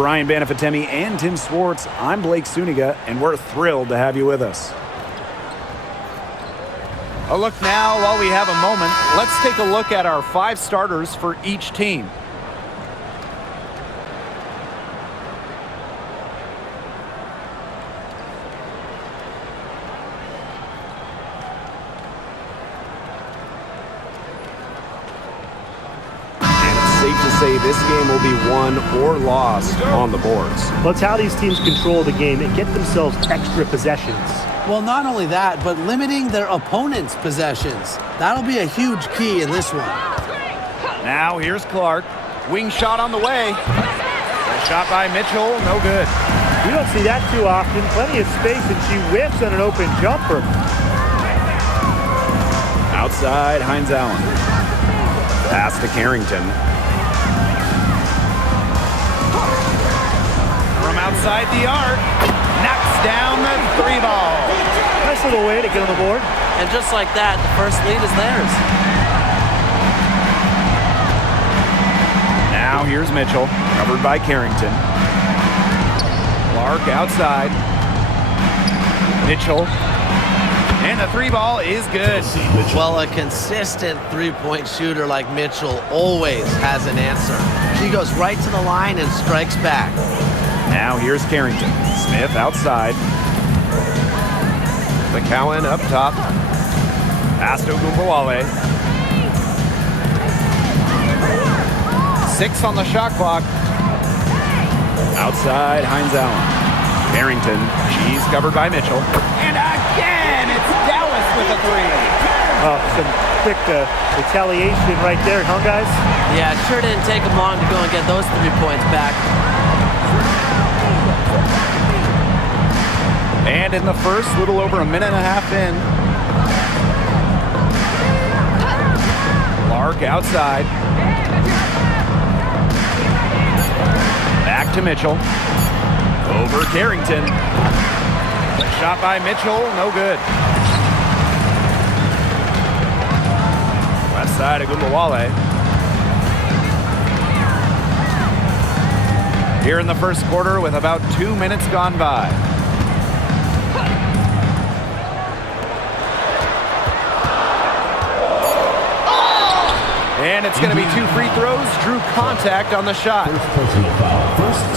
Brian Banafitemi and Tim Swartz, I'm Blake Suniga, and we're thrilled to have you with us. A look now while we have a moment. Let's take a look at our 5 starters for each team. Safe to say this game will be won or lost on the boards. Well, it's how these teams control the game and get themselves extra possessions. Well, not only that, but limiting their opponent's possessions. That'll be a huge key in this one. Now here's Clark. Wing shot on the way. A shot by Mitchell, no good. You don't see that too often. Plenty of space, and she whiffs on an open jumper. Outside, Hines Allen. Pass to Carrington. From outside the arc, knocks down the 3-ball. Nice little way to get on the board. And just like that, the first lead is theirs. Now here's Mitchell, covered by Carrington. Clark outside. Mitchell. And the 3-ball is good. Well, a consistent three-point shooter like Mitchell always has an answer. She goes right to the line and strikes back. Now here's Carrington. Smith outside. McCowan up top. Pass to Ogunbowale. 6 on the shot clock. Outside, Hines Allen. Carrington. She's covered by Mitchell. And again, it's Dallas with a 3. Oh, some quick retaliation right there, huh, guys? Yeah, it sure didn't take them long to go and get those 3 points back. And in the first, little over a minute and a half in. Clark outside. Back to Mitchell. Over Carrington. The shot by Mitchell, no good. Left side, Ogunbowale. Here in the first quarter with about 2 minutes gone by. And it's going to be 2 free throws. Drew contact on the shot.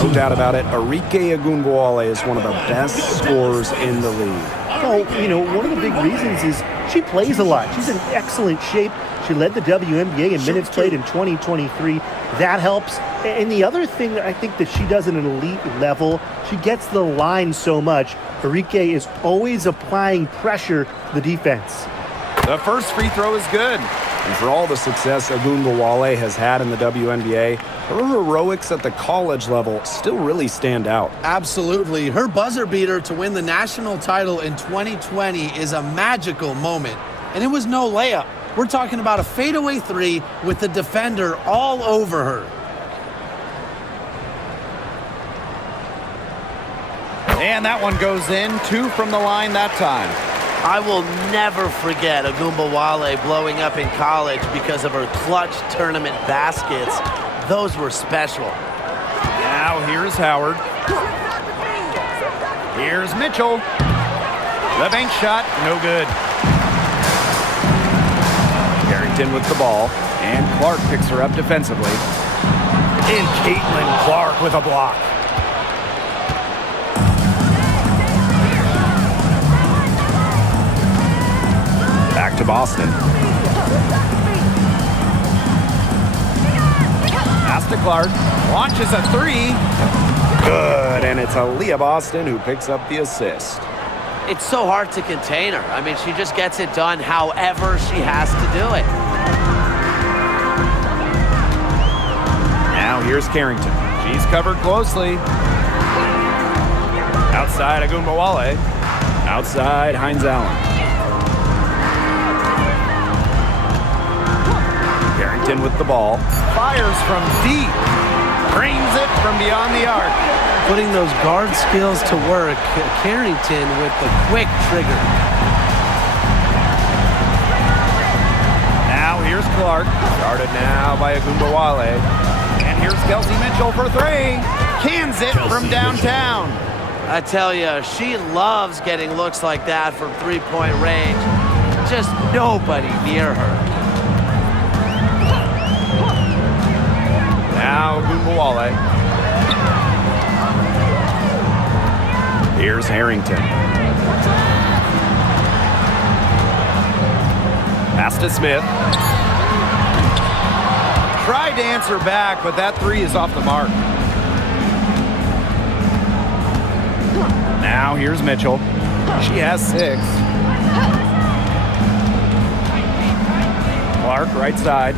No doubt about it. Arike Ogunbowale is one of the best scorers in the league. Oh, you know, one of the big reasons is she plays a lot. She's in excellent shape. She led the WNBA in minutes played in 2023. That helps. And the other thing that I think that she does at an elite level, she gets the line so much. Arike is always applying pressure to the defense. The first free throw is good. And for all the success Ogunbowale has had in the WNBA, her heroics at the college level still really stand out. Absolutely. Her buzzer beater to win the national title in 2020 is a magical moment. And it was no layup. We're talking about a fadeaway 3 with the defender all over her. And that one goes in. 2 from the line that time. I will never forget Ogunbowale blowing up in college because of her clutch tournament baskets. Those were special. Now here's Howard. Here's Mitchell. The bank shot, no good. Carrington with the ball, and Clark picks her up defensively. And CaitlinClark with a block. Back to Boston. Pass to Clark. Launches a 3. Good, and it's Aaliyah Boston who picks up the assist. It's so hard to contain her. I mean, she just gets it done however she has to do it. Now here's Carrington. She's covered closely. Outside Ogunbowale. Outside Hines Allen. Carrington with the ball. Fires from deep. Frames it from beyond the arc. Putting those guard skills to work. Carrington with the quick trigger. Now here's Clark. Started now by Ogunbowale. And here's Kelsey Mitchell for 3. Cans it from downtown. I tell you, she loves getting looks like that from three-point range. Just nobody near her. Now Ogunbowale. Here's Harrington. Pass to Smith. Tried to answer back, but that three is off the mark. Now here's Mitchell. She has 6. Clark, right side.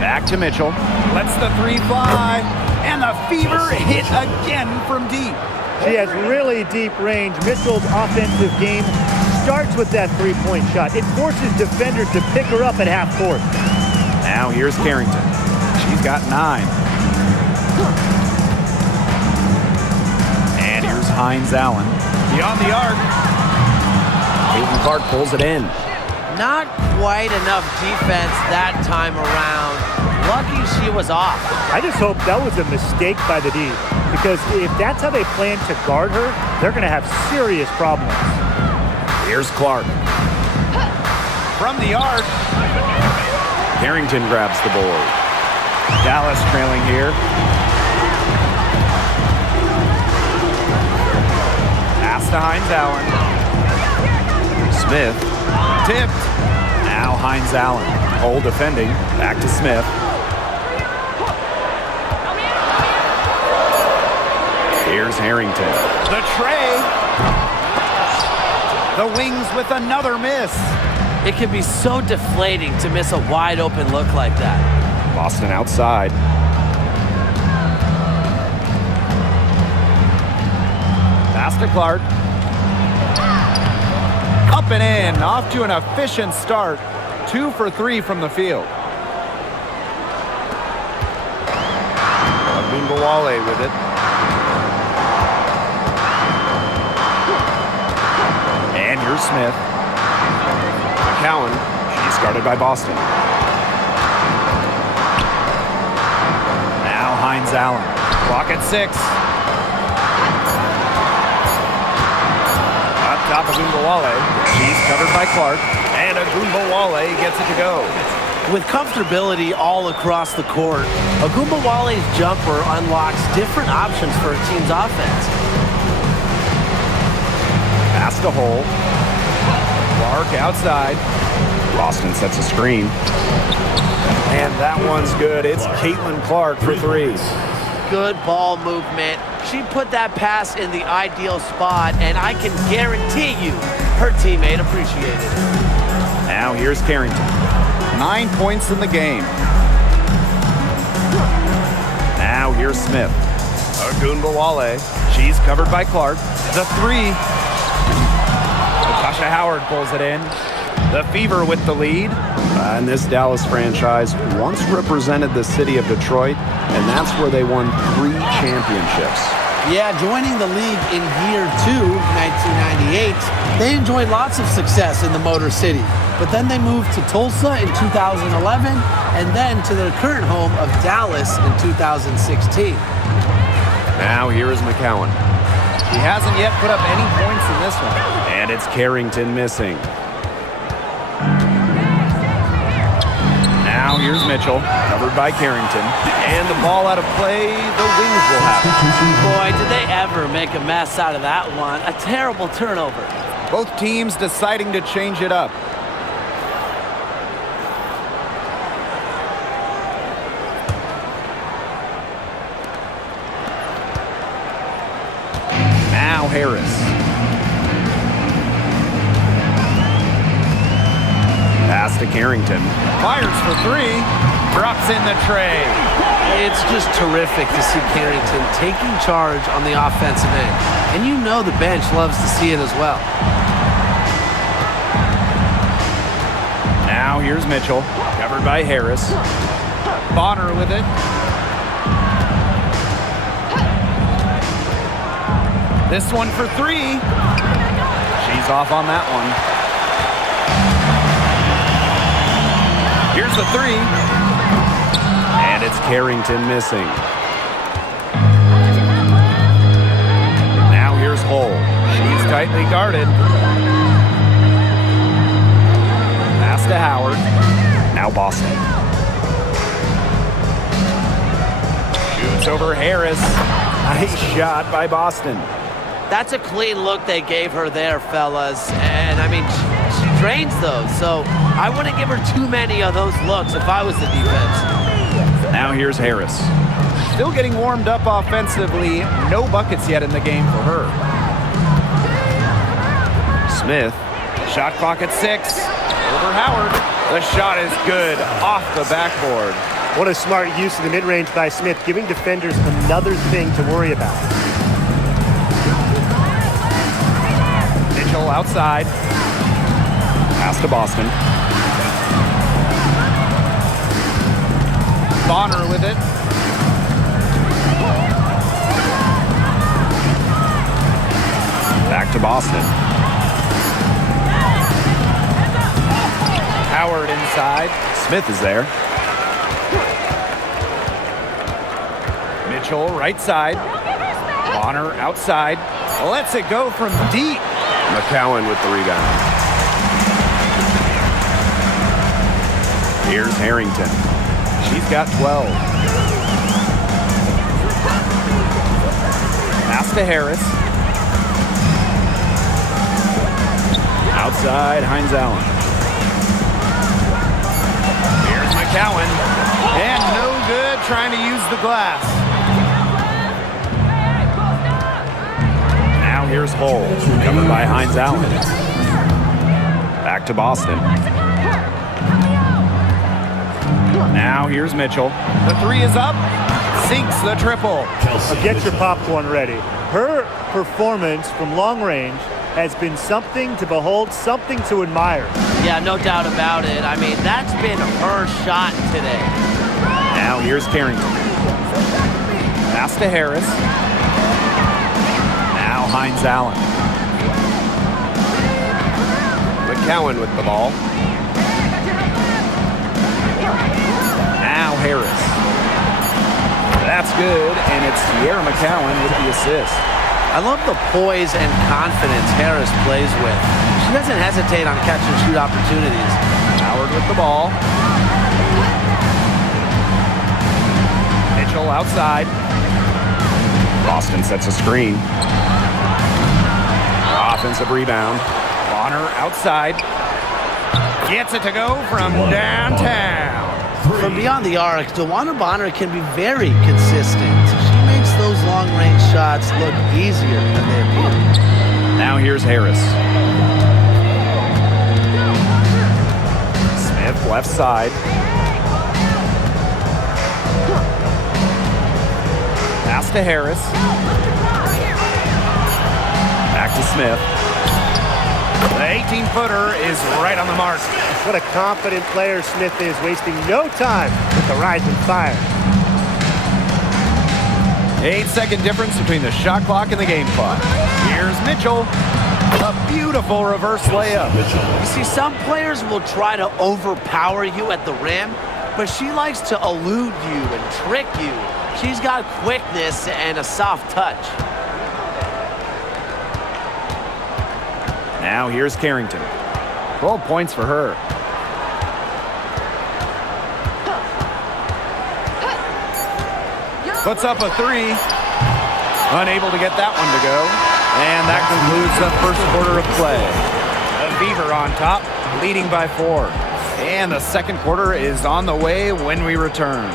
Back to Mitchell. Lets the three fly. And the Fever hit again from deep. She has really deep range. Mitchell's offensive game starts with that three-point shot. It forces defenders to pick her up at half court. Now here's Carrington. She's got 9. And here's Hines Allen. Beyond the arc. Caitlin Clark pulls it in. Not quite enough defense that time around. Lucky she was off. I just hope that was a mistake by the D, because if that's how they plan to guard her, they're going to have serious problems. Here's Clark. From the arc. Carrington grabs the board. Dallas trailing here. Pass to Hines Allen. Smith. Tipped. Now Hines Allen. Hole defending. Back to Smith. Here's Harrington. The tray. The Wings with another miss. It can be so deflating to miss a wide open look like that. Boston outside. Pass to Clark. Up and in. Off to an efficient start. 2 for 3 from the field. Ogunbowale with it. And here's Smith. McCowan. She's guarded by Boston. Now Hines Allen. Clock at 6. Up top of Ogunbowale. She's covered by Clark. And Ogunbowale gets it to go. With comfortability all across the court, Ogunbowale's jumper unlocks different options for a team's offense. Pass to Hole. Clark outside. Boston sets a screen. And that one's good. It's Caitlin Clark for 3. Good ball movement. She put that pass in the ideal spot, and I can guarantee you her teammate appreciated it. Now here's Carrington. 9 points in the game. Now here's Smith. Ogunbowale. She's covered by Clark. The 3. Natasha Howard pulls it in. The Fever with the lead. And this Dallas franchise once represented the city of Detroit, and that's where they won 3 championships. Yeah, joining the league in year 2, 1998, they enjoyed lots of success in the Motor City. But then they moved to Tulsa in 2011, and then to their current home of Dallas in 2016. Now here is McCowan. He hasn't yet put up any points in this one. And it's Carrington missing. Now here's Mitchell, covered by Carrington. And the ball out of play, the Wings will have it. Boy, did they ever make a mess out of that one. A terrible turnover. Both teams deciding to change it up. Now Harris. Pass to Carrington. Fires for 3. Drops in the tray. It's just terrific to see Carrington taking charge on the offensive end. And you know the bench loves to see it as well. Now here's Mitchell, covered by Harris. Bonner with it. This one for 3. She's off on that one. Here's the 3. And it's Carrington missing. tightly guarded. Pass to Howard. Now Boston. Shoots over Harris. Nice shot by Boston. That's a clean look they gave her there, fellas. And, I mean, she drains those. So I wouldn't give her too many of those looks if I was the defense. Now here's Harris. Still getting warmed up offensively. No buckets yet in the game for her. Smith. Shot clock at 6. Over Howard. The shot is good off the backboard. What a smart use of the mid-range by Smith, giving defenders another thing to worry about. Mitchell outside. Pass to Boston. Bonner with it. Back to Boston. Howard inside. Smith is there. Mitchell right side. Bonner outside. Lets it go from deep. McCowan with the rebound. Here's Harrington. She's got 12. Pass to Harris. Outside, Hines Allen. Here's McCowan. And no good trying to use the glass. Now here's Hull, covered by Hines Allen. Back to Boston. Now here's Mitchell. The 3 is up. Sinks the triple. Get your popcorn ready. Her performance from long range has been something to behold, something to admire. Yeah, no doubt about it. I mean, that's been her shot today. Now here's Carrington. Pass to Harris. Now Hines Allen. McCowan with the ball. Now Harris. That's good, and it's Sierra McCowan with the assist. I love the poise and confidence Harris plays with. She doesn't hesitate on catch and shoot opportunities. Howard with the ball. Mitchell outside. Boston sets a screen. Offensive rebound. Bonner outside. Gets it to go from downtown. From beyond the arc, DeWanna Bonner can be very consistent. She makes those long-range shots look easier than they appear. Now here's Harris. Smith left side. Pass to Harris. Back to Smith. The 18-footer is right on the mark. What a confident player Smith is, wasting no time with the rising fire. 8-second difference between the shot clock and the game clock. Here's Mitchell. A beautiful reverse layup. You see, some players will try to overpower you at the rim, but she likes to elude you and trick you. She's got quickness and a soft touch. Now here's Carrington. 12 points for her. Puts up a 3. Unable to get that one to go. And that concludes the first quarter of play. The Fever on top, leading by 4. And the second quarter is on the way when we return.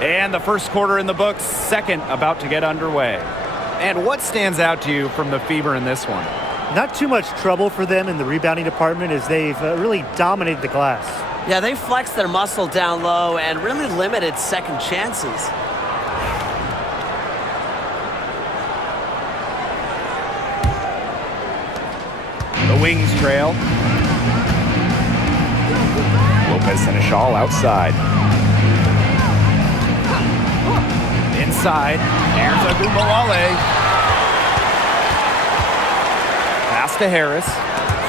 And the first quarter in the books, second about to get underway. And what stands out to you from the Fever in this one? Not too much trouble for them in the rebounding department as they've really dominated the glass. Yeah, they flexed their muscle down low and really limited second chances. The Wings trail. Lopez and Ashall outside. inside. Here's Agumbawale. Pass to Harris.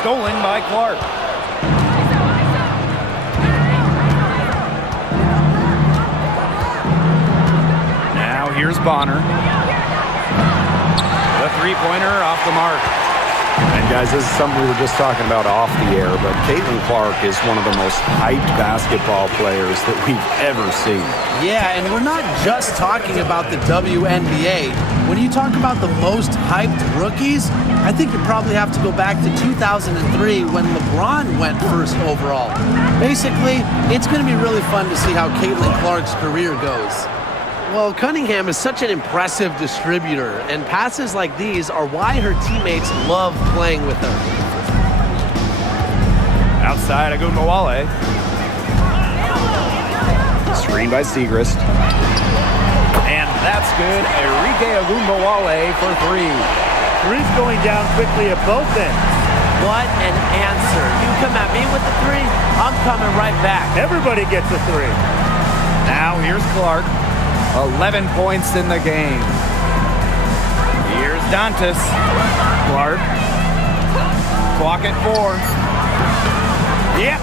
Stolen by Clark. Now here's Bonner. The three-pointer off the mark. And guys, this is something we were just talking about off the air, but Caitlin Clark is one of the most hyped basketball players that we've ever seen. Yeah, and we're not just talking about the WNBA. When you talk about the most hyped rookies, I think you probably have to go back to 2003 when LeBron went first overall. Basically, it's going to be really fun to see how Caitlin Clark's career goes. Well, Cunningham is such an impressive distributor, and passes like these are why her teammates love playing with her. Outside Agumbawale. Screen by Segrist. And that's good. Enrique Agumbawale for three. Three's going down quickly at both ends. What an answer. You come at me with the three, I'm coming right back. Everybody gets a three. Now here's Clark. 11 points in the game. Here's Dantas. Clark. Clock at 4. Yep,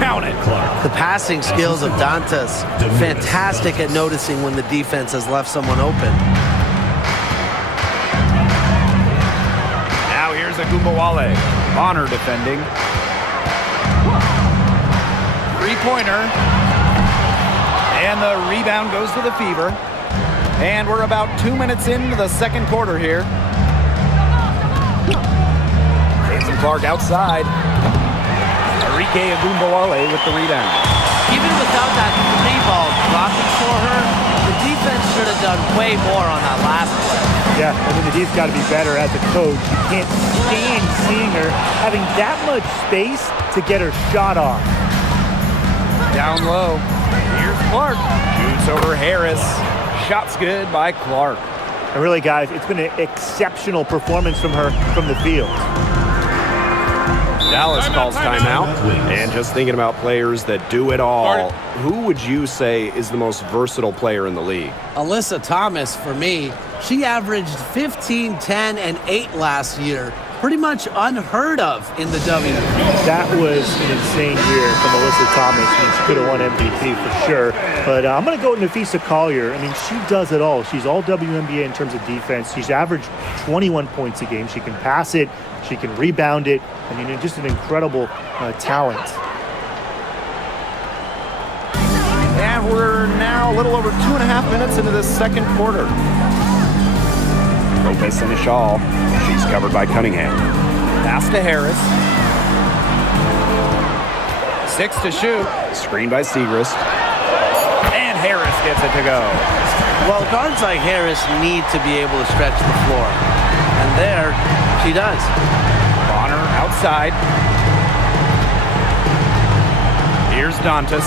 count it. The passing skills of Dantas, fantastic at noticing when the defense has left someone open. Now here's Agumbawale. Bonner defending. Three-pointer. And the rebound goes to the Fever. And we're about 2 minutes into the second quarter here. Caitlin Clark outside. Enrique Agumbawale with the rebound. Even without that three ball dropping for her, the defense should have done way more on that last play. Yeah, I mean, the D's got to be better as a coach. You can't stand seeing her having that much space to get her shot off. Down low. Here's Clark. Shoots over Harris. Shot's good by Clark. And really, guys, it's been an exceptional performance from her from the field. Dallas calls timeout. And just thinking about players that do it all, who would you say is the most versatile player in the league? Alyssa Thomas, for me, she averaged 15, 10, and 8 last year. Pretty much unheard of in the W. That was an insane year from Alyssa Thomas. I mean, she could have won MVP for sure. But I'm going to go with Nafisa Collier. I mean, she does it all. She's all WNBA in terms of defense. She's averaged 21 points a game. She can pass it. She can rebound it. I mean, just an incredible talent. And we're now a little over 2.5 minutes into this second quarter. Lopez in a shawl. She's covered by Cunningham. Pass to Harris. 6 to shoot. Screen by Segrist. And Harris gets it to go. Well, guards like Harris need to be able to stretch the floor. And there, she does. Bonner outside. Here's Dantas.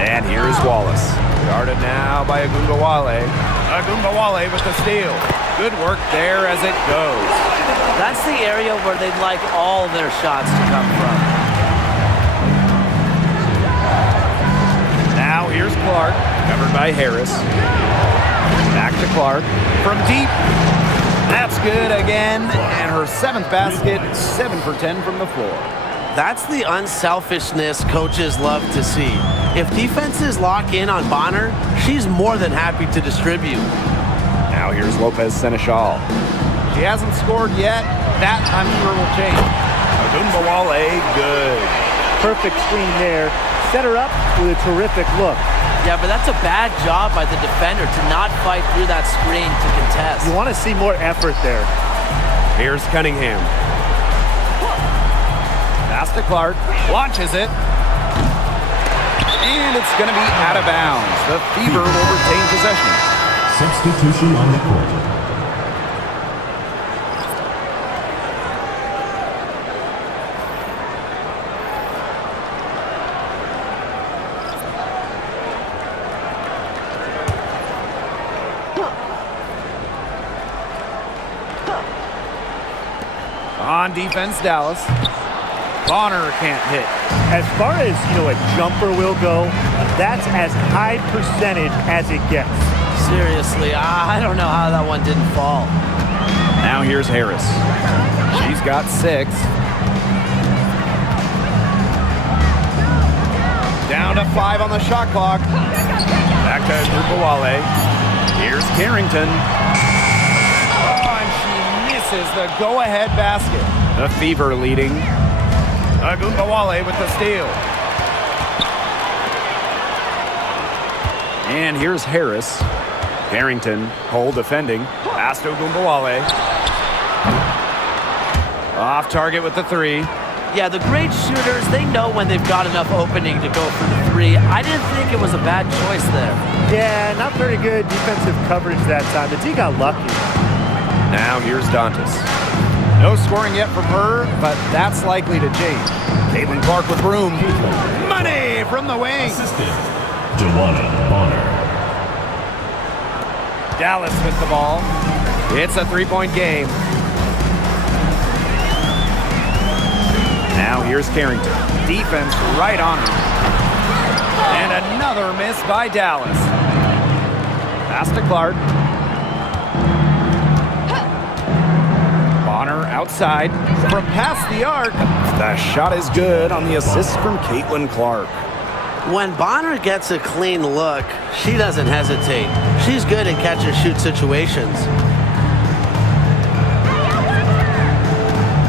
And here's Wallace. Guarded now by Agumbawale. Agumbawale with the steal. Good work there as it goes. That's the area where they'd like all their shots to come from. Now here's Clark, covered by Harris. Back to Clark from deep. That's good again, and her 7th basket, 7 for 10 from the floor. That's the unselfishness coaches love to see. If defenses lock in on Bonner, she's more than happy to distribute. Now here's Lopez Seneschal. She hasn't scored yet. That, I'm sure, will change. Agumbawale, good. Perfect screen there. Set her up with a terrific look. Yeah, but that's a bad job by the defender to not fight through that screen to contest. You want to see more effort there. Here's Cunningham. Pass to Clark. Launches it. And it's going to be out of bounds. The Fever will retain possession. Substitution on the court. On defense, Dallas. Bonner can't hit. As far as, a jumper will go, that's as high percentage as it gets. Seriously, I don't know how that one didn't fall. Now here's Harris. She's got 6. Down to 5 on the shot clock. Back to Rupawale. Here's Carrington. Oh, and she misses the go-ahead basket. The Fever leading. Agumbawale with the steal. And here's Harris. Carrington, Cole defending. Pass to Agumbawale. Off target with the 3. Yeah, the great shooters, they know when they've got enough opening to go for the 3. I didn't think it was a bad choice there. Yeah, not very good defensive coverage that time. The D got lucky. Now here's Dantas. No scoring yet from her, but that's likely to change. Caitlin Clark with room. Money from the wing. Assistant, Joanna Bonner. Dallas with the ball. It's a 3-point game. Now here's Carrington. Defense right on her. And another miss by Dallas. Pass to Clark. Bonner outside from past the arc. The shot is good on the assist from Caitlin Clark. When Bonner gets a clean look, she doesn't hesitate. She's good in catch-and-shoot situations.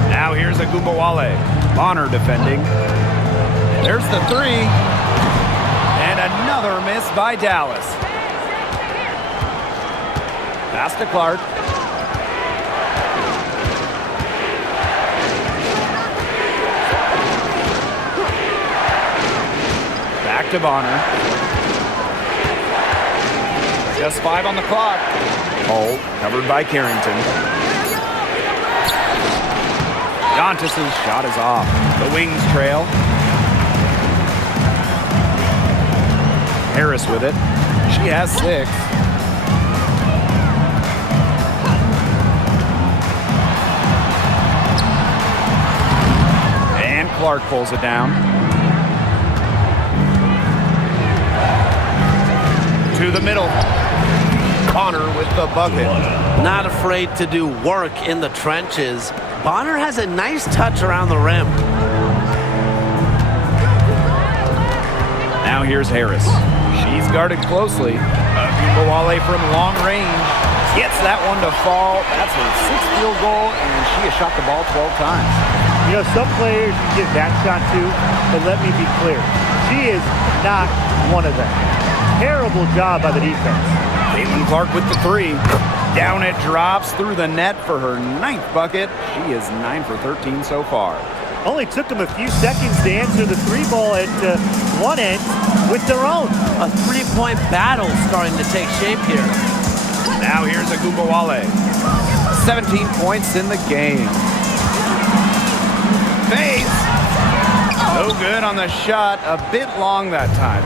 Now here's Agumbawale. Bonner defending. There's the 3. And another miss by Dallas. Pass to Clark. Back to Bonner. Just 5 on the clock. Hole covered by Carrington. Dantas' shot is off. The wings trail. Harris with it. She has 6. And Clark pulls it down. To the middle. Bonner with the bucket. Not afraid to do work in the trenches. Bonner has a nice touch around the rim. Now here's Harris. She's guarded closely. Agumbawale from long range. Gets that one to fall. That's her 6th field goal, and she has shot the ball 12 times. You know, some players you give that shot to, but let me be clear. She is not one of them. Terrible job by the defense. Caitlin Clark with the 3. Down it drops through the net for her 9th bucket. She is 9 for 13 so far. Only took them a few seconds to answer the 3 ball at one end with their own. A 3-point battle starting to take shape here. Now here's Agumbawale. 17 points in the game. Fades. No good on the shot. A bit long that time.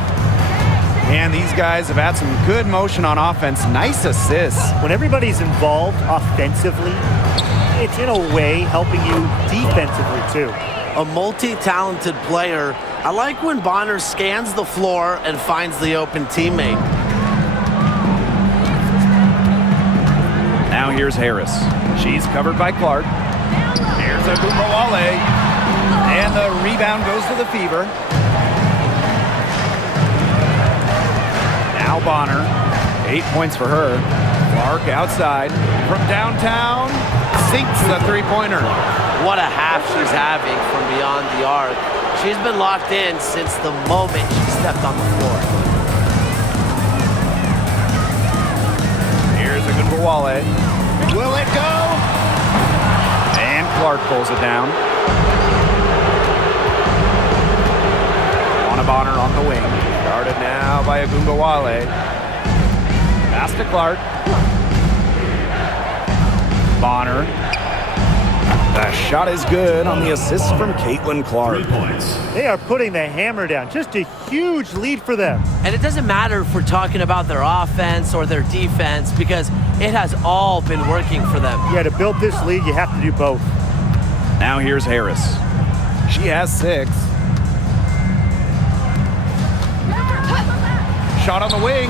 And these guys have had some good motion on offense. Nice assists. When everybody's involved offensively, it's in a way helping you defensively too. A multi-talented player. I like when Bonner scans the floor and finds the open teammate. Now here's Harris. She's covered by Clark. Here's Agumbawale. And the rebound goes to the Fever. Now Bonner. 8 points for her. Clark outside. From downtown. Sinks the 3-pointer. What a half she's having from beyond the arc. She's been locked in since the moment she stepped on the floor. Here's Agumbawale. Will it go? And Clark pulls it down. Bonner on the wing. Guarded now by Agumbawale. Pass to Clark. Bonner. The shot is good on the assist from Caitlin Clark. 3 points. They are putting the hammer down. Just a huge lead for them. And it doesn't matter if we're talking about their offense or their defense because it has all been working for them. Yeah, to build this lead, you have to do both. Now here's Harris. She has 6. Shot on the wing.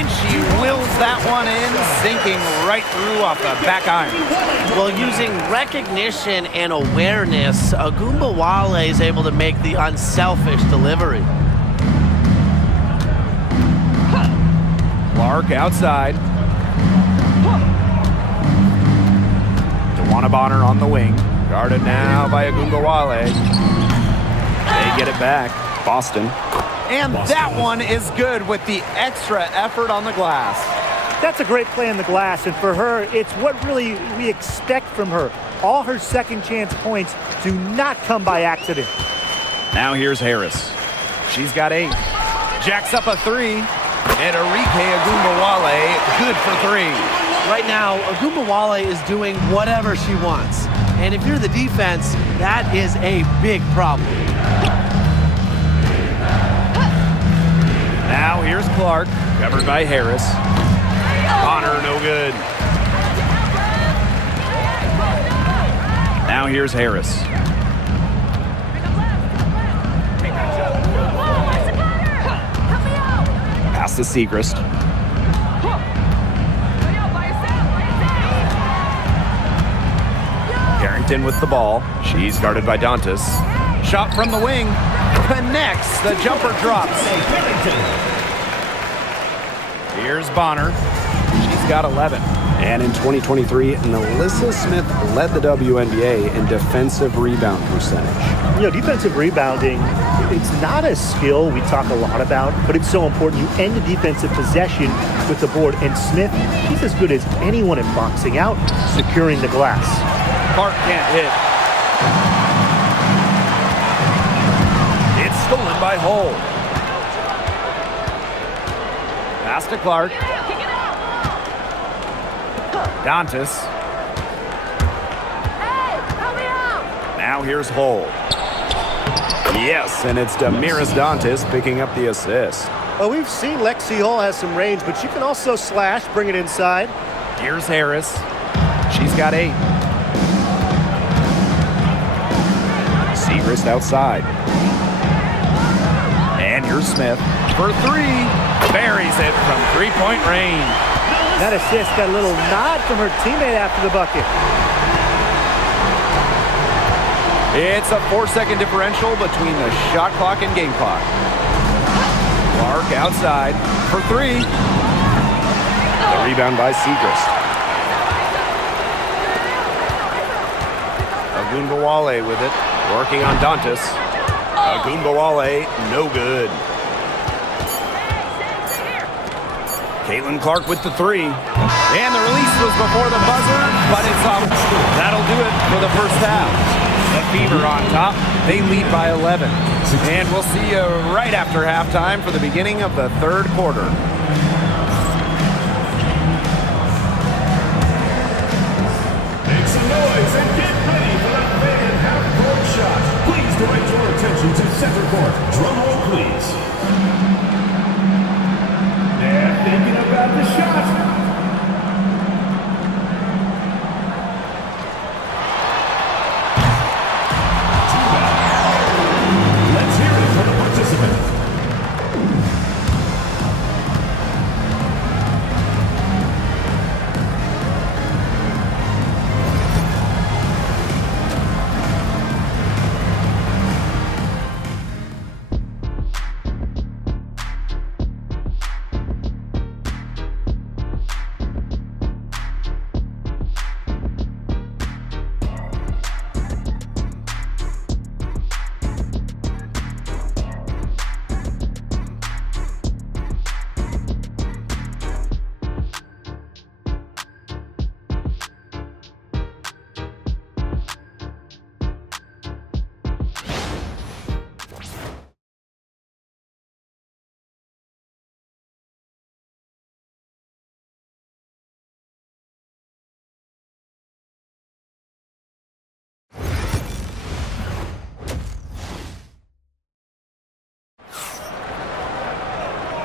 And she wills that one in, sinking right through off the back iron. Well, using recognition and awareness, Agumbawale is able to make the unselfish delivery. Clark outside. DeWanna Bonner on the wing. Guarded now by Agumbawale. They get it back. Boston. And that one is good with the extra effort on the glass. That's a great play on the glass, and for her, it's what really we expect from her. All her second chance points do not come by accident. Now here's Harris. She's got 8. Jacks up a 3. And Arike Agumbawale, good for 3. Right now, Agumbawale is doing whatever she wants. And if you're the defense, that is a big problem. Now here's Clark, covered by Harris. Bonner, no good. Now here's Harris. Pass to Segrist. Carrington with the ball. She's guarded by Dantas. Shot from the wing. Connects. The jumper drops. Here's Bonner. She's got 11. And in 2023, Nalissa Smith led the WNBA in defensive rebound percentage. You know, defensive rebounding, it's not a skill we talk a lot about, but it's so important. You end the defensive possession with the board. And Smith, she's as good as anyone in boxing out, securing the glass. Clark can't hit. It's stolen by Hull. Pass to Clark. Dantas. Now here's Hull. Yes, and it's Damiris Dantas picking up the assist. Well, we've seen Lexi Hull has some range, but she can also slash, bring it inside. Here's Harris. She's got 8. Segrist outside. And here's Smith for 3. Buries it from 3-point range. That assist got a little nod from her teammate after the bucket. It's a 4-second differential between the shot clock and game clock. Clark outside for 3. The rebound by Segrist. Agumbawale with it, working on Dantas. Agumbawale, no good. Caitlin Clark with the 3. And the release was before the buzzer, but it's up. That'll do it for the first half. The Fever on top. They lead by 11. And we'll see you right after halftime for the beginning of the third quarter. Make some noise and get ready for the fan half-court shot. Please direct your attention to center court. Drum roll, please. They're thinking about the shot. Let's hear it for the participant.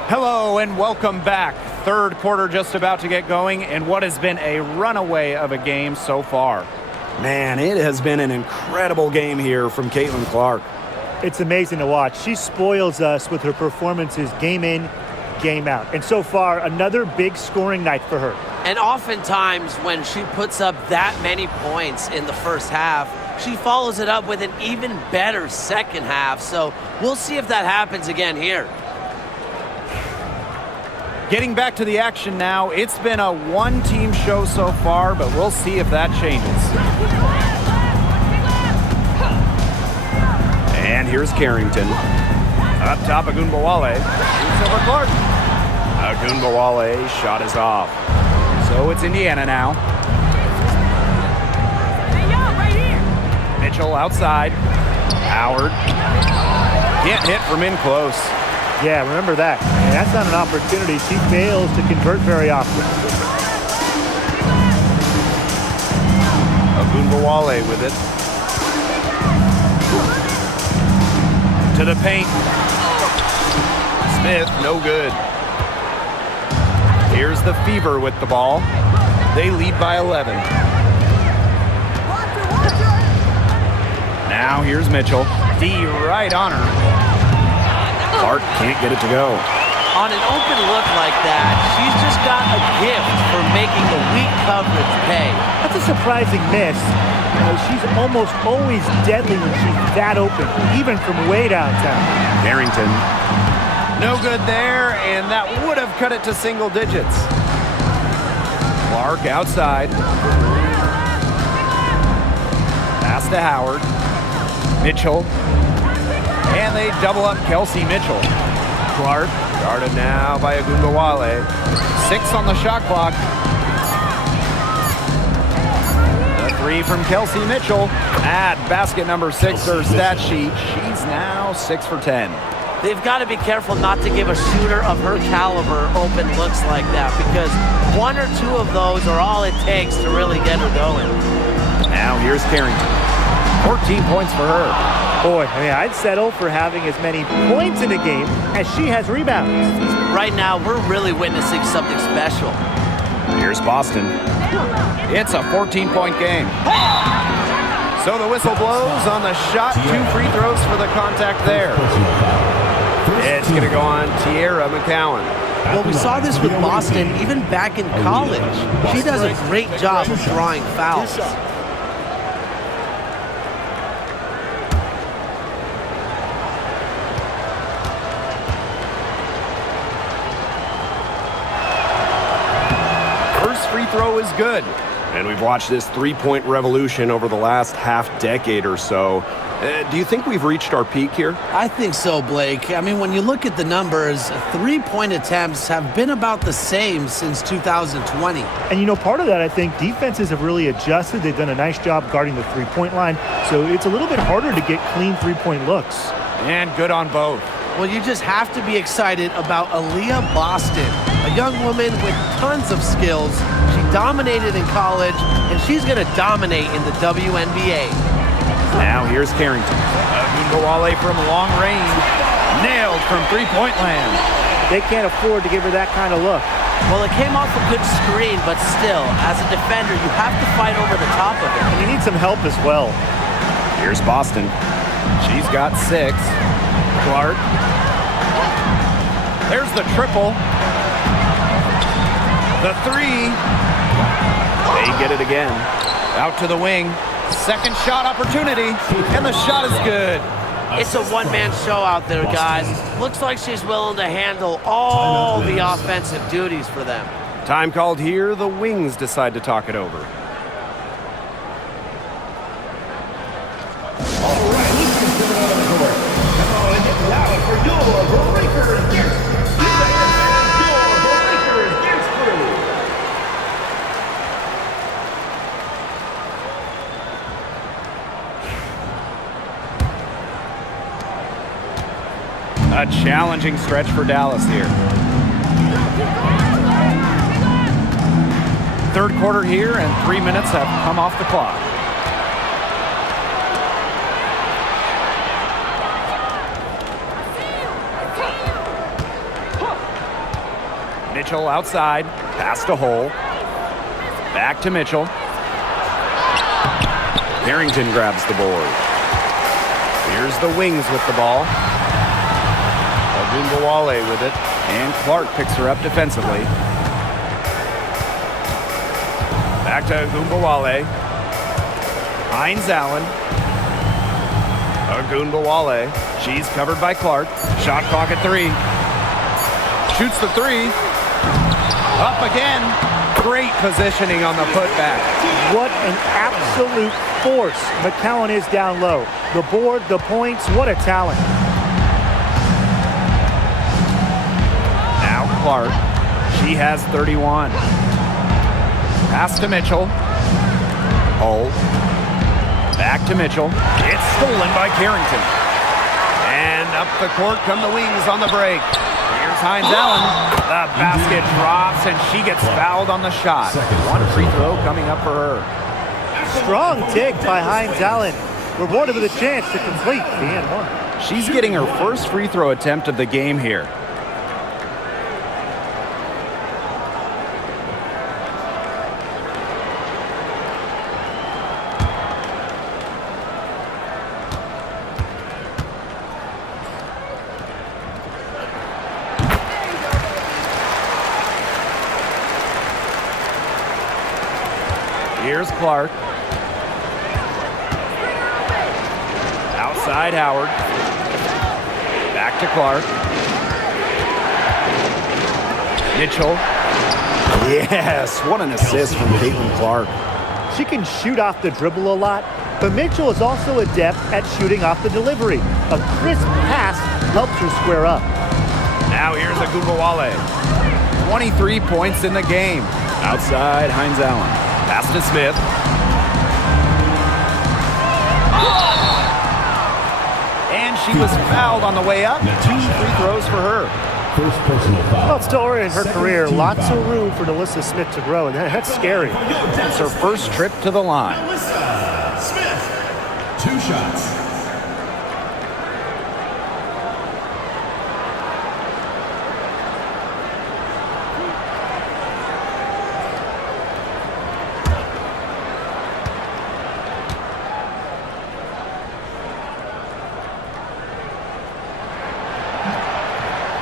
Hello and welcome back. Third quarter just about to get going, and what has been a runaway of a game so far. Man, it has been an incredible game here from Caitlin Clark. It's amazing to watch. She spoils us with her performances game in, game out. And so far, another big scoring night for her. And oftentimes when she puts up that many points in the first half, she follows it up with an even better second half. So we'll see if that happens again here. Getting back to the action now. It's been a one-team show so far, but we'll see if that changes. And here's Carrington. Up top, Agunbowale. Shoots over Clark. Agunbowale shot is off. So it's Indiana now. Mitchell outside. Howard. Can't hit from in close. Yeah, remember that. And that's not an opportunity. She fails to convert very often. Agunbowale with it. To the paint. Smith, no good. Here's the Fever with the ball. They lead by 11. Now here's Mitchell. D right on her. Clark can't get it to go. On an open look like that, she's just got a gift for making the weak coverage pay. That's a surprising miss. She's almost always deadly when she's that open, even from way downtown. Carrington. No good there, and that would have cut it to single digits. Clark outside. Pass to Howard. Mitchell. And they double up Kelsey Mitchell. Clark guarded now by Agunbowale. 6 on the shot clock. The 3 from Kelsey Mitchell. At basket number 6, her stat sheet. She's now 6 for 10. They've got to be careful not to give a shooter of her caliber open looks like that, because 1 or 2 of those are all it takes to really get her going. Now here's Carrington. 14 points for her. Boy, I'd settle for having as many points in a game as she has rebounds. Right now, we're really witnessing something special. Here's Boston. It's a 14-point game. So the whistle blows on the shot. 2 free throws for the contact there. It's going to go on Tierra McCowan. Well, we saw this with Boston even back in college. She does a great job of drawing fouls. First free throw is good. And we've watched this three-point revolution over the last half-decade or so. Do you think we've reached our peak here? I think so, Blake. I mean, when you look at the numbers, 3-point attempts have been about the same since 2020. And, part of that, I think, defenses have really adjusted. They've done a nice job guarding the three-point line. So it's a little bit harder to get clean three-point looks. And good on both. Well, you just have to be excited about Aaliyah Boston, a young woman with tons of skills. She dominated in college, and she's going to dominate in the WNBA. Now here's Carrington. Agunbowale from long range. Nailed from three-point land. They can't afford to give her that kind of look. Well, it came off a good screen, but still, as a defender, you have to fight over the top of it. And you need some help as well. Here's Boston. She's got 6. Clark. There's the triple. The 3. They get it again. Out to the wing. Second shot opportunity. And the shot is good. It's a one-man show out there, guys. Looks like she's willing to handle all the offensive duties for them. Time called here. The Wings decide to talk it over. All right, let's get it out of the court. Come on and get loud for your Breakers Gears. Your Breakers Gears crew. A challenging stretch for Dallas here. Third quarter here, and 3 minutes have come off the clock. Mitchell outside. Pass to Hole. Back to Mitchell. Carrington grabs the board. Here's the Wings with the ball. Ogunbowale with it, and Clark picks her up defensively. Back to Ogunbowale. Hines Allen. Ogunbowale. She's covered by Clark. Shot clock at 3. Shoots the 3. Up again. Great positioning on the putback. What an absolute force McCowan is down low. The board, the points, what a talent. Now Clark. She has 31. Pass to Mitchell. Hull. Back to Mitchell. It's stolen by Carrington. And up the court come the Wings on the break. Here's Hines Allen. The basket drops, and she gets fouled on the shot. One free throw coming up for her. Strong take by Hines Allen. Rewarded with a chance to complete the and one. She's getting her first free throw attempt of the game here. Here's Clark. Outside Howard. Back to Clark. Mitchell. Yes, what an assist from Caitlin Clark. She can shoot off the dribble a lot, but Mitchell is also adept at shooting off the delivery. A crisp pass helps her square up. Now here's Ogunbowale. 23 points in the game. Outside Hines Allen. Pass to Smith. And she was fouled on the way up. 2 free throws for her. First personal foul. Well, still early in her career, lots of room for Alyssa Smith to grow, and that's scary. It's her first trip to the line. Alyssa Smith. 2 shots.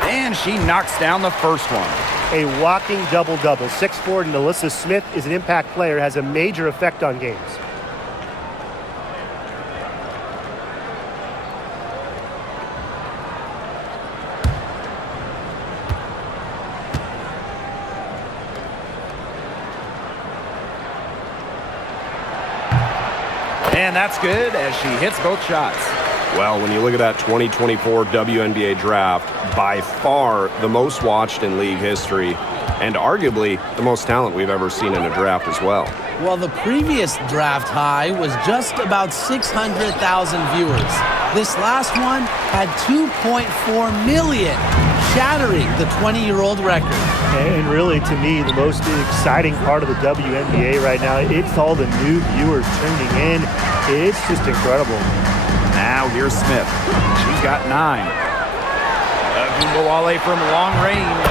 And she knocks down the first one. A walking double-double. 6'4", and Alyssa Smith is an impact player, has a major effect on games. And that's good as she hits both shots. Well, when you look at that 2024 WNBA draft, by far the most watched in league history, and arguably the most talent we've ever seen in a draft as well. Well, the previous draft high was just about 600,000 viewers. This last one had 2.4 million, shattering the 20-year-old record. And really, to me, the most exciting part of the WNBA right now, it's all the new viewers tuning in. It's just incredible. Now here's Smith. She's got 9. Ogunbowale from long range.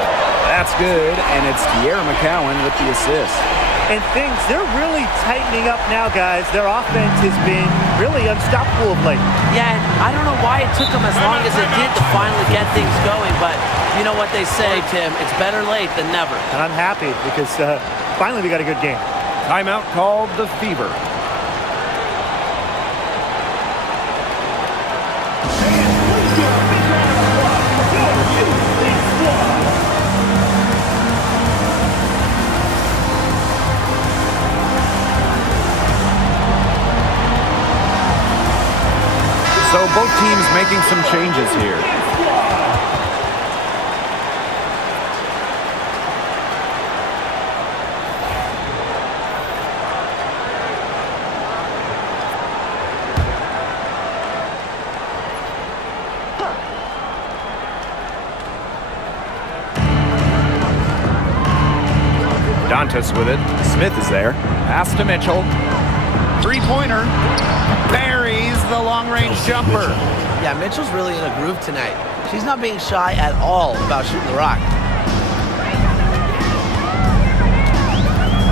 That's good, and it's Tierra McCowan with the assist. And things, they're really tightening up now, guys. Their offense has been really unstoppable of late. Yeah, I don't know why it took them as long as it did to finally get things going, but you know what they say, Tim, it's better late than never. And I'm happy because finally we got a good game. Timeout called the Fever. So both teams making some changes here. Dantas with it. Smith is there. Pass to Mitchell. Three-pointer. Buries the long-range jumper. Yeah, Mitchell's really in a groove tonight. She's not being shy at all about shooting the rock.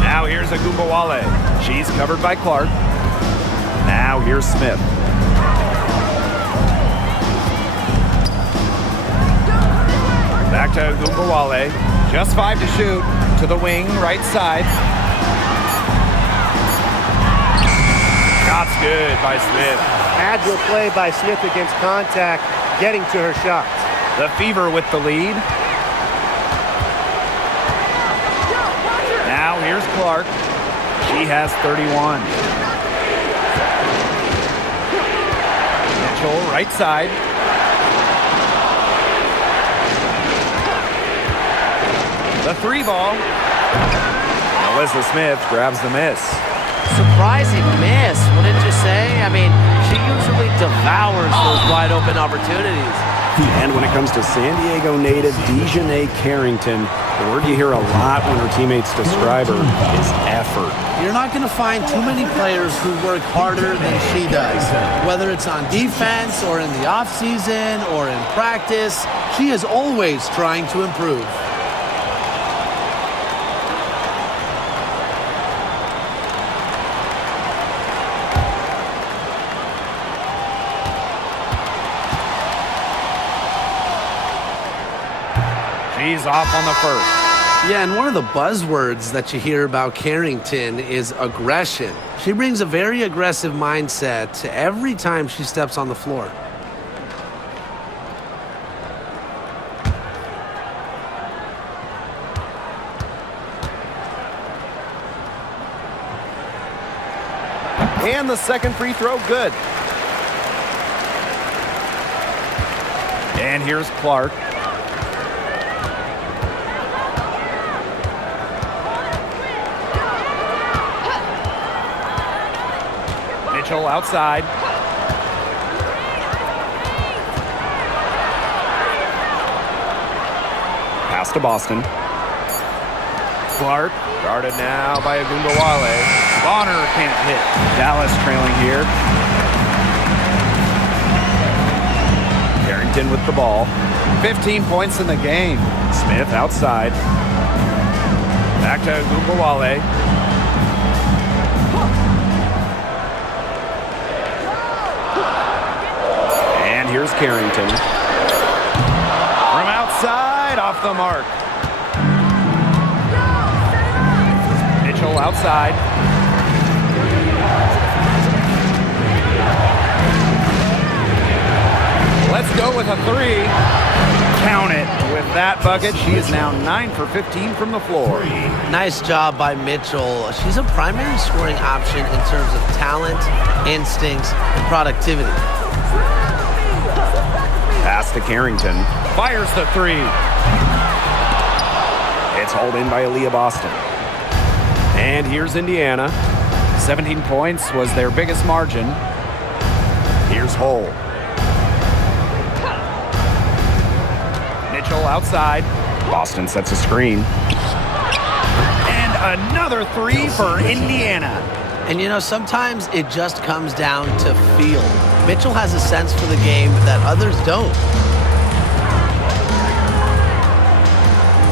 Now here's Ogunbowale. She's covered by Clark. Now here's Smith. Back to Gumbawale. Just 5 to shoot. To the wing, right side. Shot's good by Smith. Agile play by Smith against contact, getting to her shots. The Fever with the lead. Now here's Clark. She has 31. Mitchell, right side. The 3 ball. Alyssa Smith grabs the miss. Surprising miss, wouldn't you say? I mean, she usually devours those wide open opportunities. And when it comes to San Diego native Dejanay Carrington, the word you hear a lot when her teammates describe her is effort. You're not going to find too many players who work harder than she does. Whether it's on defense or in the offseason or in practice, she is always trying to improve. She's off on the first. Yeah, and one of the buzzwords that you hear about Carrington is aggression. She brings a very aggressive mindset to every time she steps on the floor. And the second free throw, good. And here's Clark. Mitchell outside. Pass to Boston. Clark guarded now by Agumbawale. Bonner can't hit. Dallas trailing here. Carrington with the ball. 15 points in the game. Smith outside. Back to Agumbawale. And here's Carrington. From outside, off the mark. Mitchell outside. Let's go with a 3. Count it. With that bucket, she is now 9 for 15 from the floor. Nice job by Mitchell. She's a primary scoring option in terms of talent, instincts, and productivity. Pass to Carrington. Fires the 3. It's hauled in by Aaliyah Boston. And here's Indiana. 17 points was their biggest margin. Here's Hull. Mitchell outside. Boston sets a screen. And another 3 for Indiana. And you know, sometimes it just comes down to feel. Mitchell has a sense for the game that others don't.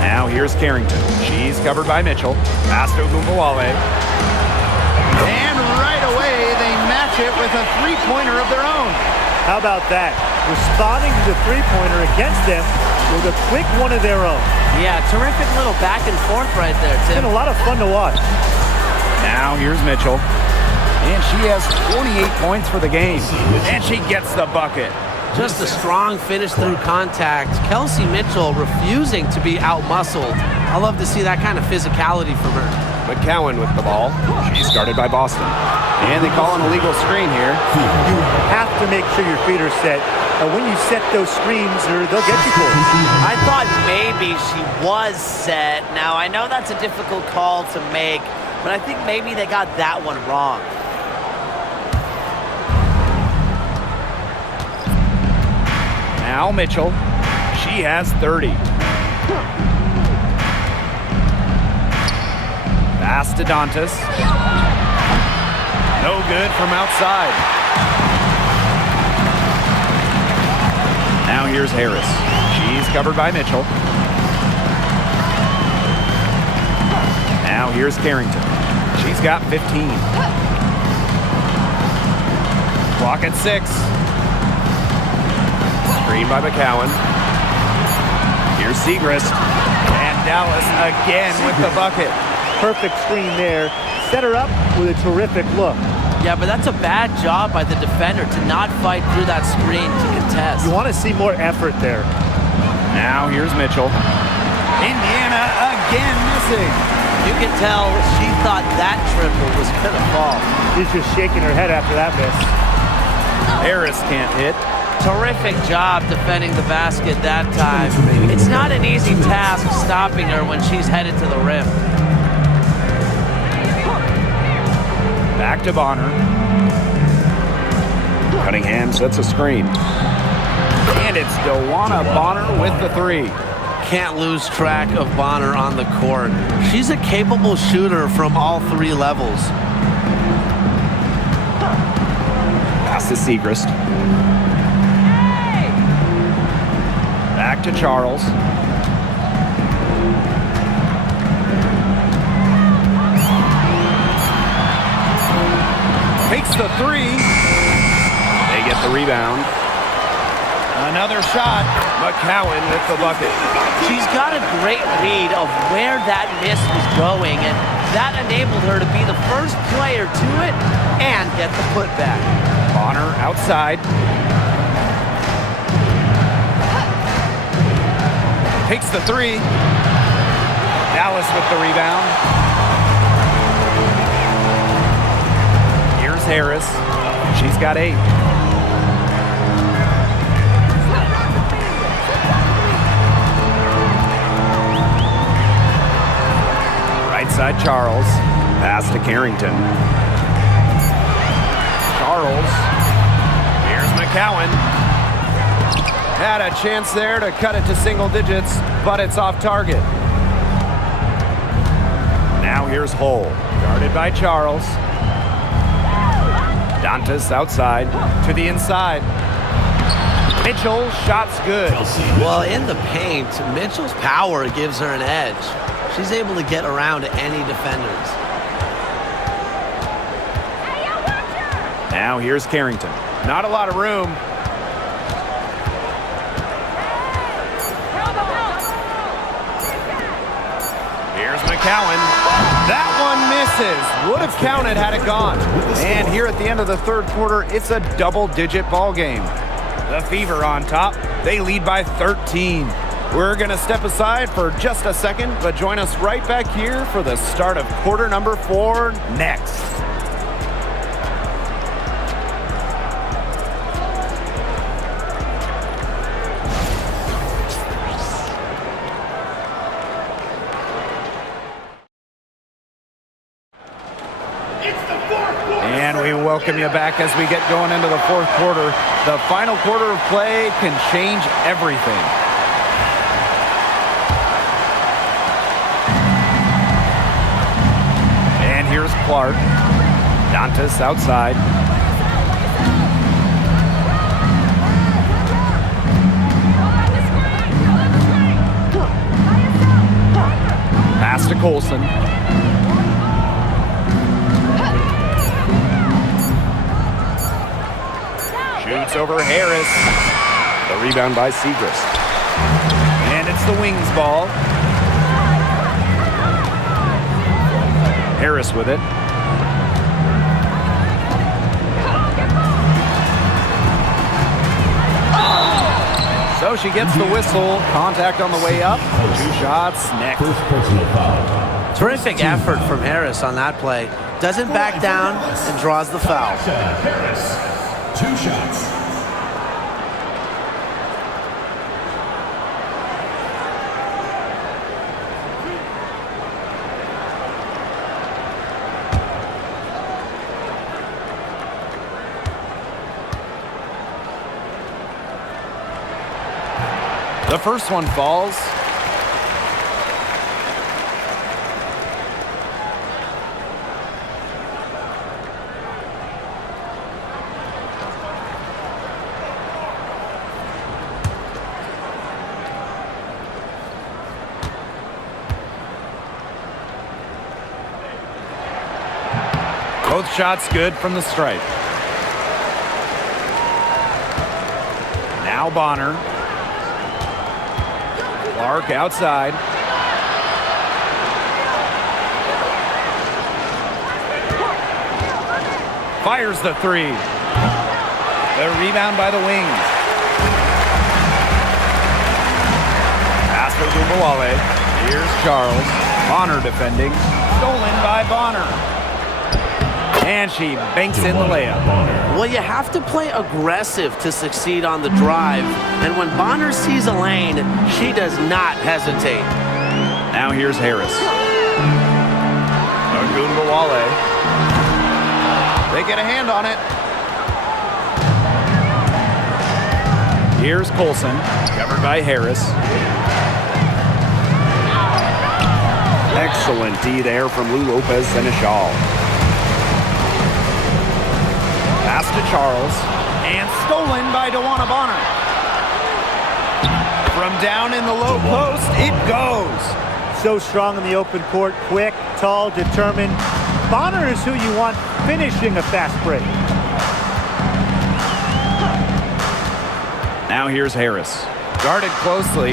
Now here's Carrington. She's covered by Mitchell. Pass to Agumbawale. And right away, they match it with a 3-pointer of their own. How about that? Responding to the three-pointer against them with a quick one of their own. Yeah, terrific little back and forth right there, It's Tim. been a lot of fun to watch. Now here's Mitchell. And she has 28 points for the game. And she gets the bucket. Just a strong finish through contact. Kelsey Mitchell refusing to be out-muscled. I love to see that kind of physicality from her. McCowan with the ball. She's guarded by Boston. And they call an illegal screen here. You have to make sure your feet are set. And when you set those screens, they'll get you for it. I thought maybe she was set. Now, I know that's a difficult call to make, but I think maybe they got that one wrong. Now Mitchell. She has 30. Pass to Dantas. No good from outside. Now here's Harris. She's covered by Mitchell. Now here's Carrington. She's got 15. Clock at 6. Screen by McCowan. Here's Segrist. And Dallas again with the bucket. Perfect screen there. Set her up with a terrific look. Yeah, but that's a bad job by the defender to not fight through that screen to contest. You want to see more effort there. Now here's Mitchell. Indiana again missing. You can tell she thought that triple was going to fall. She's just shaking her head after that miss. Harris can't hit. Terrific job defending the basket that time. It's not an easy task stopping her when she's headed to the rim. Back to Bonner. Cunningham sets a screen. And it's DeWanna Bonner with the three. Can't lose track of Bonner on the court. She's a capable shooter from all three levels. Pass to Segrist. Back to Charles. Takes the three. They get the rebound. Another shot. McCowan with the bucket. She's got a great read of where that miss was going, and that enabled her to be the first player to it and get the putback. Bonner outside. Takes the three. Dallas with the rebound. Here's Harris. She's got 8. Right side Charles. Pass to Carrington. Charles. Here's McCowan. Had a chance there to cut it to single digits, but it's off target. Now here's Hull. Guarded by Charles. Dantas outside to the inside. Mitchell, shot's good. Well, in the paint, Mitchell's power gives her an edge. She's able to get around any defenders. Now here's Carrington. Not a lot of room. Here's McCowan. That one misses. Would have counted had it gone. And here at the end of the third quarter, it's a double-digit ball game. The Fever on top. They lead by 13. We're going to step aside for just a second, but join us right back here for the start of quarter number 4 next. And we welcome you back as we get going into the fourth quarter. The final quarter of play can change everything. And here's Clark. Dantas outside. Pass to Colson. Shoots over Harris. The rebound by Segrist. And it's the Wings ball. Harris with it. So she gets the whistle. Contact on the way up. 2 shots next. Terrific effort from Harris on that play. Doesn't back down and draws the foul. Harris, 2 shots. The first one falls. Both shots good from the stripe. Now Bonner. Clark outside. Fires the three. The rebound by the wings. Pass to Gumbawale. Here's Charles. Bonner defending. Stolen by Bonner. And she banks in the layup. Well, you have to play aggressive to succeed on the drive. And when Bonner sees a lane, she does not hesitate. Now here's Harris. Gumbawale. They get a hand on it. Here's Colson, covered by Harris. Excellent D there from Lou Lopez Seneschal. Pass to Charles. And stolen by DeWanna Bonner. From down in the low post, it goes. So strong in the open court, quick, tall, determined. Bonner is who you want finishing a fast break. Now here's Harris. Guarded closely.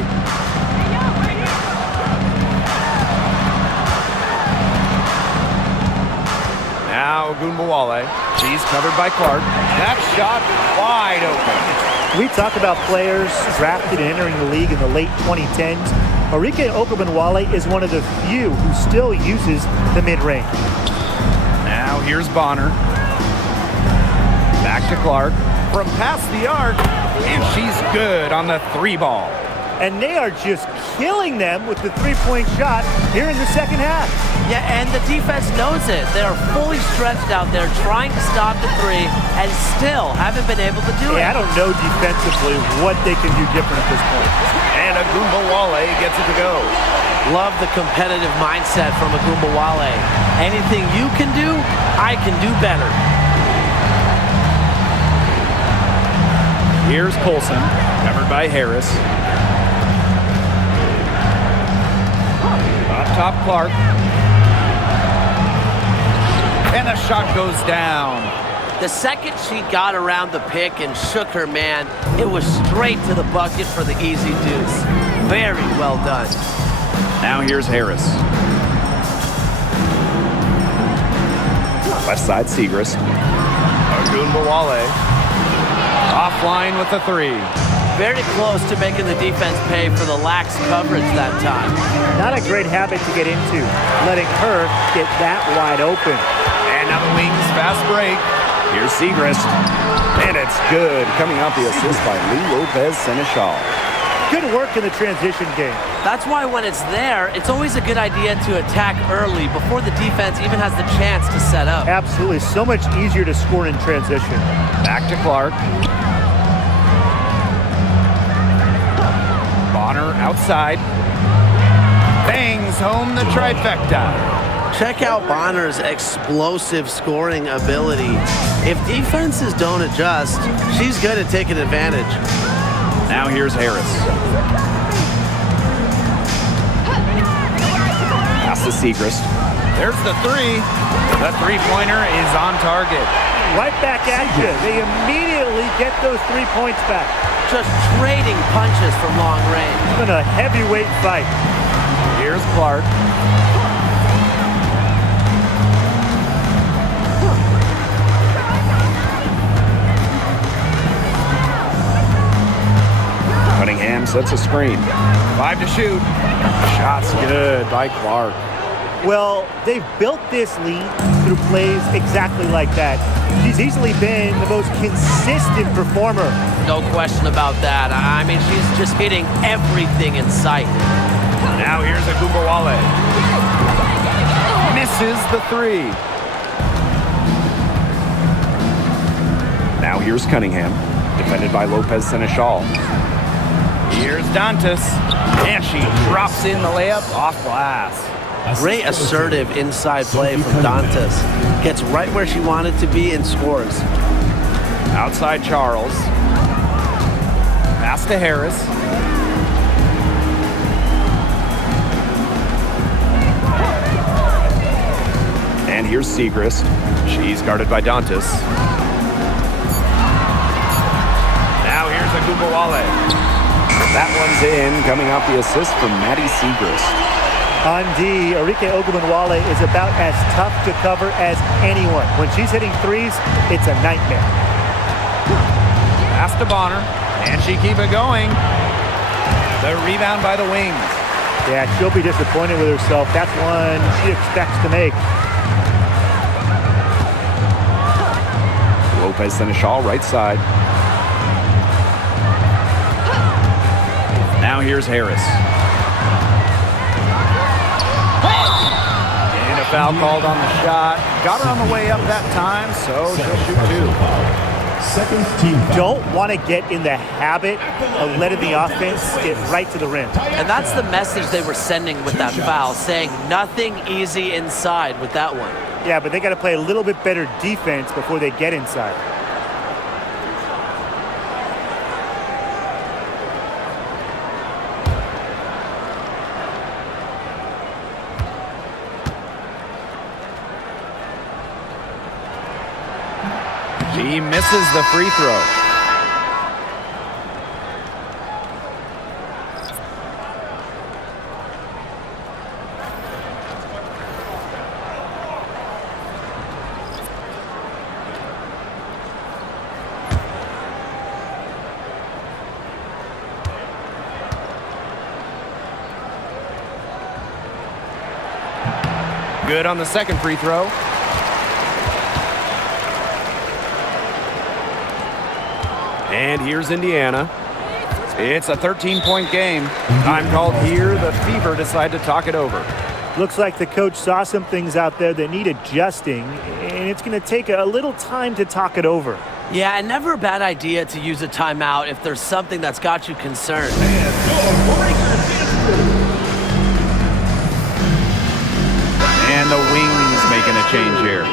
Now Gumbawale. She's covered by Clark. That shot wide open. We talk about players drafted and entering the league in the late 2010s. Arike Ogunbowale is one of the few who still uses the mid-range. Now here's Bonner. Back to Clark. From past the arc. And she's good on the three ball. And they are just killing them with the three-point shot here in the second half. Yeah, and the defense knows it. They are fully stretched out there trying to stop the three and still haven't been able to do it. I don't know defensively what they can do different at this point. And Gumbawale gets it to go. Love the competitive mindset from Gumbawale. Anything you can do, I can do better. Here's Colson, covered by Harris. Up top, Clark. And the shot goes down. The second she got around the pick and shook her man, it was straight to the bucket for the easy deuce. Very well done. Now here's Harris. Left side, Segrist. Gumbawale. Offline with the three. Very close to making the defense pay for the lax coverage that time. Not a great habit to get into, letting her get that wide open. And now the wings, fast break. Here's Segrist. And it's good. Coming out the assist by Lou Lopez Seneschal. Good work in the transition game. That's why when it's there, it's always a good idea to attack early before the defense even has the chance to set up. Absolutely. So much easier to score in transition. Back to Clark. Bonner outside. Bangs home the trifecta. Check out Bonner's explosive scoring ability. If defenses don't adjust, she's good at taking advantage. Now here's Harris. Pass to Segrist. There's the three. The three-pointer is on target. Right back at you. They immediately get those 3 points back. Just trading punches from long range. It's been a heavyweight fight. Here's Clark. Cunningham sets a screen. 5 to shoot. Shots good by Clark. Well, they've built this lead through plays exactly like that. She's easily been the most consistent performer. No question about that. I mean, she's just hitting everything in sight. Now here's Gumbawale. Misses the three. Now here's Cunningham, defended by Lopez Seneschal. Here's Dantas. And she drops in the layup off glass. Great assertive inside play from Dantas. Gets right where she wanted to be and scores. Outside Charles. Pass to Harris. And here's Segrist. She's guarded by Dantas. Now here's Gumbawale. That one's in, coming off the assist from Maddie Segrist. On D, Arike Ogunbowale is about as tough to cover as anyone. When she's hitting threes, it's a nightmare. Pass to Bonner, and she keep it going. The rebound by the wings. Yeah, she'll be disappointed with herself. That's one she expects to make. Lopez Seneschal, right side. Now here's Harris. And a foul called on the shot. Got her on the way up that time, so she'll shoot two. Second team foul. Don't want to get in the habit of letting the offense get right to the rim. And that's the message they were sending with that foul, saying nothing easy inside with that one. Yeah, but they got to play a little bit better defense before they get inside. She misses the free throw. Good on the second free throw. And here's Indiana. It's a 13-point game. Time called here. The Fever decide to talk it over. Looks like the coach saw some things out there that need adjusting, and it's going to take a little time to talk it over. Yeah, and never a bad idea to use a timeout if there's something that's got you concerned. And the Wings making a change here.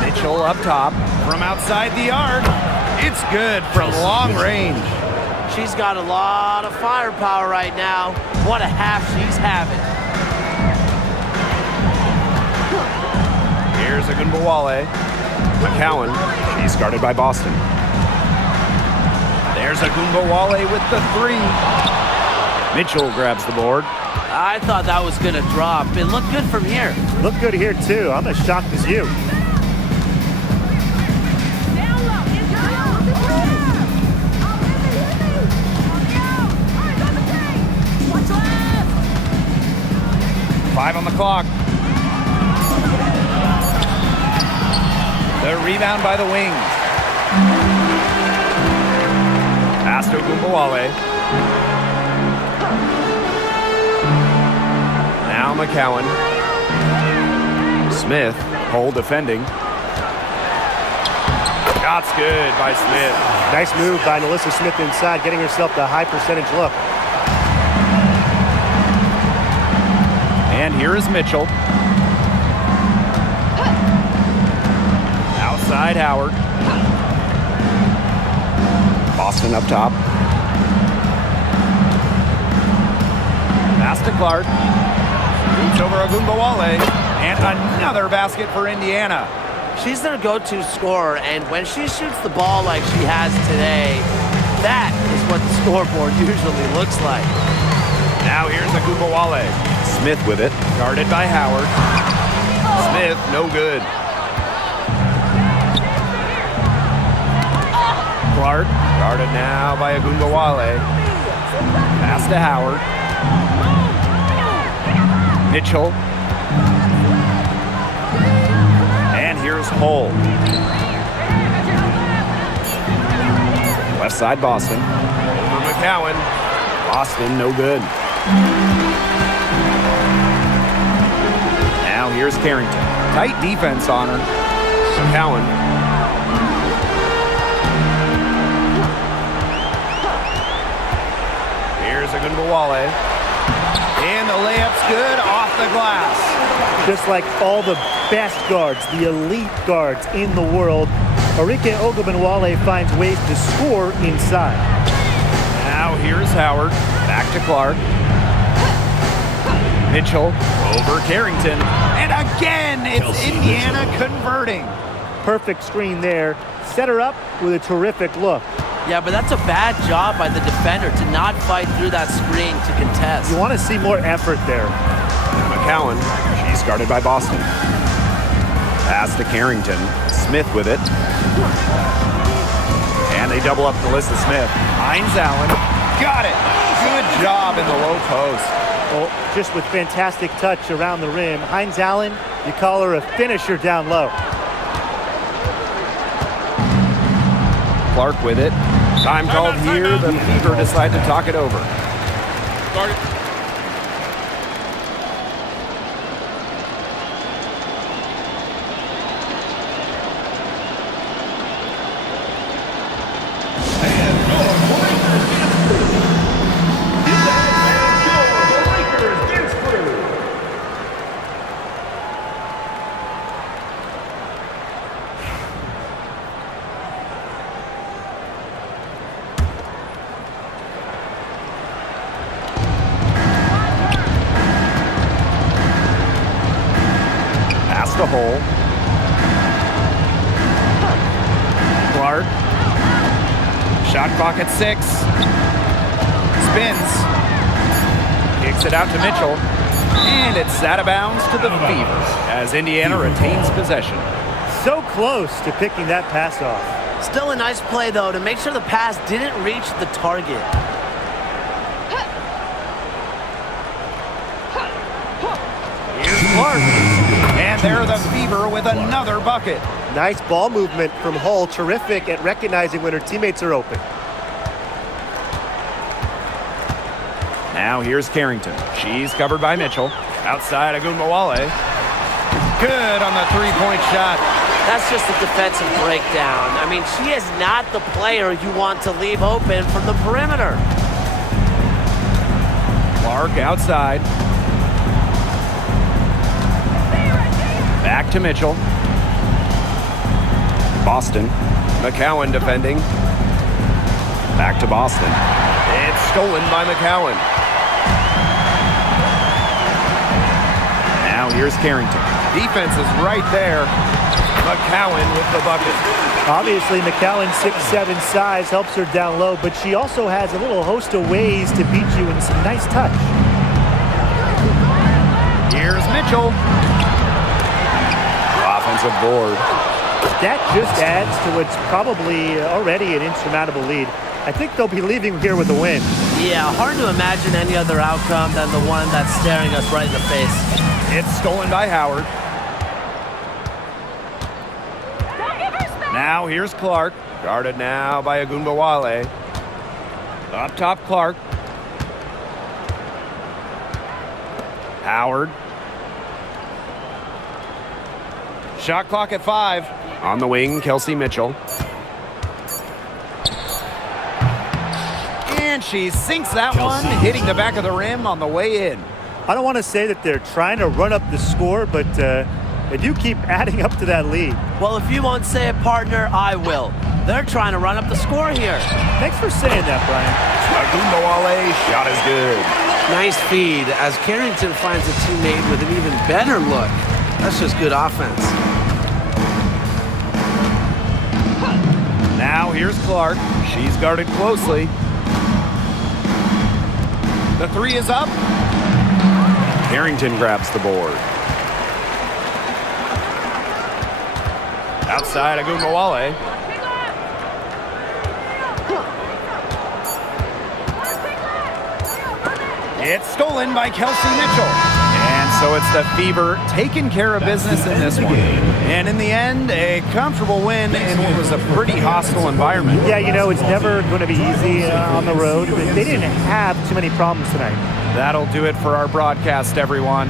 Mitchell up top from outside the arc. It's good from long range. She's got a lot of firepower right now. What a half she's having. Here's Ogunbowale. McCowan. She's guarded by Boston. There's Ogunbowale with the three. Mitchell grabs the board. I thought that was going to drop. It looked good from here. Look good here, too. I'm as shocked as you. Five on the clock. The rebound by the Wings. Pass to Ogunbowale. Now McCowan. Smith, hole defending. Shot's good by Smith. Nice move by Melissa Smith inside, getting herself the high percentage look. And here is Mitchell. Outside Howard. Boston up top. Pass to Clark. Shoots over Ogunbowale. And another basket for Indiana. She's their go-to scorer, and when she shoots the ball like she has today, that is what the scoreboard usually looks like. Now here's Ogunbowale. Smith with it. Guarded by Howard. Smith, no good. Clark, guarded now by Ogunbowale. Pass to Howard. Mitchell. And here's Hull. Left side Boston. Over McCowan. Boston, no good. Now here's Carrington. Tight defense on her. McCowan. Here's Ogunbowale. And the layup's good off the glass. Just like all the best guards, the elite guards in the world, Arike Ogunbowale finds ways to score inside. Now here's Howard. Back to Clark. Mitchell over Carrington. And again, it's Indiana converting. Perfect screen there. Set her up with a terrific look. Yeah, but that's a bad job by the defender to not fight through that screen to contest. You want to see more effort there. McCowan, she's guarded by Boston. Pass to Carrington. Smith with it. And they double up to Alyssa Smith. Hines Allen. Got it. Good job in the low post. Well, just with fantastic touch around the rim. Hines Allen, you call her a finisher down low. Clark with it. Time called here. The Fever decide to talk it over. The hole. Clark. Shot clock at 6. Spins. Kicks it out to Mitchell. And it's out of bounds to the Fever as Indiana retains possession. So close to picking that pass off. Still a nice play, though, to make sure the pass didn't reach the target. Here's Clark. And there the Fever with another bucket. Nice ball movement from Hull. Terrific at recognizing when her teammates are open. Now here's Carrington. She's covered by Mitchell. Outside Ogunbowale. Good on the three-point shot. That's just a defensive breakdown. I mean, she is not the player you want to leave open from the perimeter. Clark outside. Back to Mitchell. Boston. McCowan defending. Back to Boston. It's stolen by McCowan. Now here's Carrington. Defense is right there. McCowan with the bucket. Obviously, McCowan's 6'7" size helps her down low, but she also has a little host of ways to beat you in some nice touch. Here's Mitchell. Offensive board. That just adds to what's probably already an insurmountable lead. I think they'll be leaving here with a win. Yeah, hard to imagine any other outcome than the one that's staring us right in the face. It's stolen by Howard. Now here's Clark. Guarded now by Ogunbowale. Up top, Clark. Howard. Shot clock at 5. On the wing, Kelsey Mitchell. And she sinks that one, hitting the back of the rim on the way in. I don't want to say that they're trying to run up the score, but they do keep adding up to that lead. Well, if you won't say it, partner, I will. They're trying to run up the score here. Thanks for saying that, Brian. Ogunbowale, shot is good. Nice feed as Carrington finds a teammate with an even better look. That's just good offense. Now here's Clark. She's guarded closely. The 3 is up. Carrington grabs the board. Outside Ogunbowale. It's stolen by Kelsey Mitchell. And so it's the Fever taking care of business in this one. And in the end, a comfortable win in what was a pretty hostile environment. Yeah, you know, it's never going to be easy on the road. They didn't have too many problems tonight. That'll do it for our broadcast, everyone.